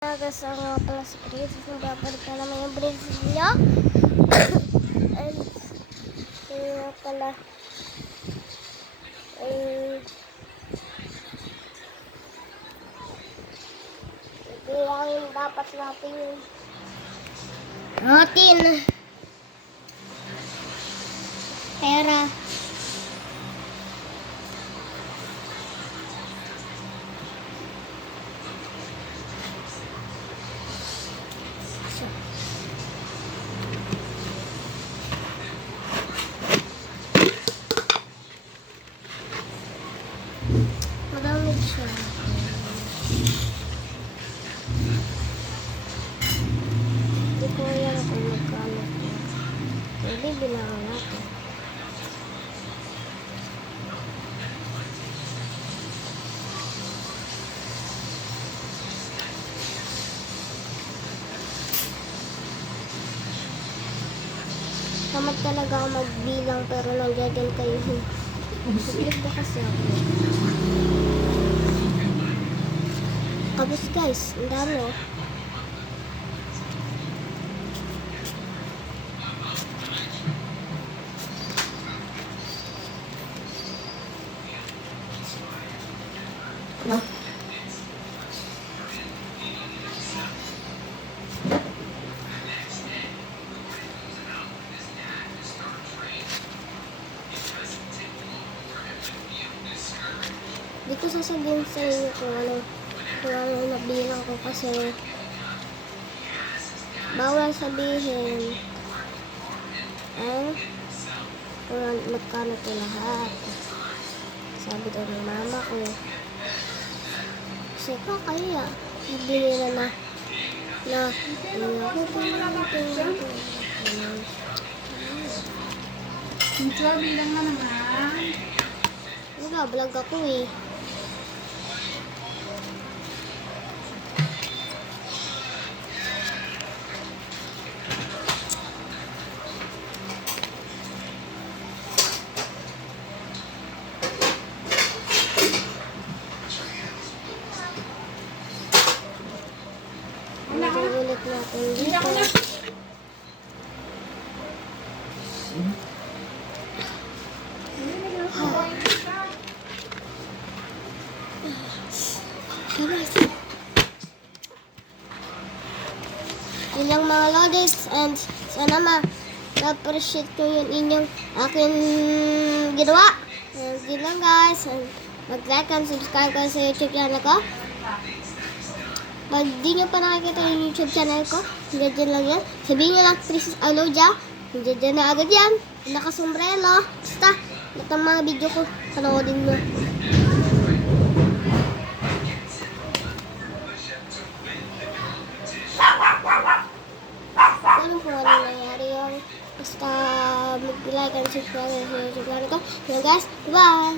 Kasama nga pala si Princess. Nagbabalik na naman yung Princess niya. And yun nga pala ito lang yung dapat natin yung routine. Pera. Madami siya. Hindi ko alam kung magkano ito. Pwede bilangan natin. Tamad talaga ako magbilang pero nandiyan din kayo. Sulit na kasi ako. Kabus guys, ang dami oh. Hindi ko sasabihin sa inyo kung ano nabilang ko kasi bawal sabihin kung magkano ito lahat. Sabi daw ng mama ko. Kasi kaya hindi nila bilang na naman. Nag-vlog ako eh. Ulit natin dito. Yun lang mga lodis, and sana ma-appreciate ko yung inyong aking ginawa. And yun lang guys, and mag-like and subscribe kayo sa YouTube channel ko. Pag di nyo pa nakikita yung YouTube channel ko, dyan lang yan. Sabihin nyo lang, Princess Alodia, dyan na agad yan. Nakasombrelo. Basta, lahat ng mga video ko, panoodin mo. Kung ano nangyari yung basta mag-like and subscribe sa YouTube channel ko. Yun guys, bye!